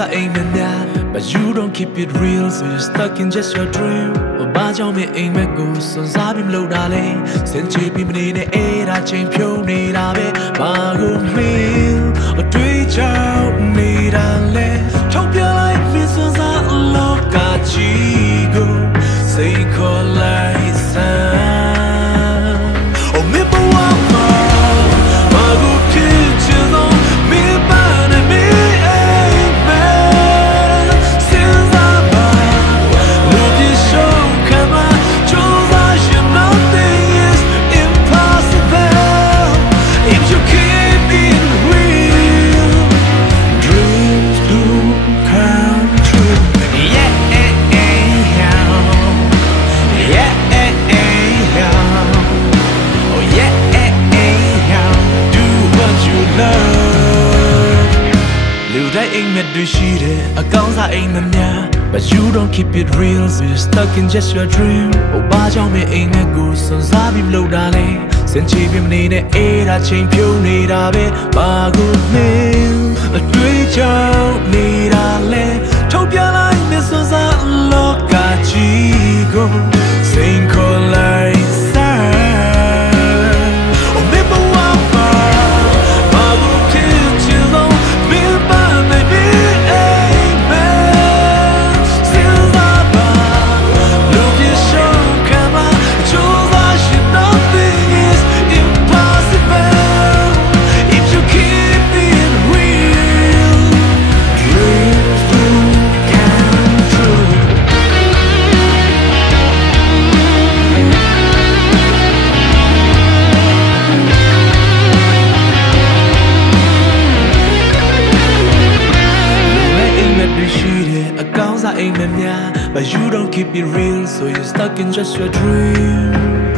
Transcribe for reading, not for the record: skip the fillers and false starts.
I ain't in that, but you don't keep it real, so you're stuck in just your dream. Ba chong me ain't me go, so zabi mlo darling. Send chippy me ne era chain pure ne da be. Ba go me, a three chow ne da le. Chop your like me so za love got chigo. Say call like sun. Oh me bo wa ma, ba go pictures on me ba ne me. But you don't keep it real, so you're stuck in just your dream. Oh, ba chong me ain't me go, so zabi mlo darling. Send chippy me ne era chain pure ne da be. Ba go me, a three chow ne da le. Chop your like me so za love got chigo. Sing call like sun. Oh, me bo wa ma, ba go pictures on me ba me be. But you don't keep it real, so you're stuck in just your dream.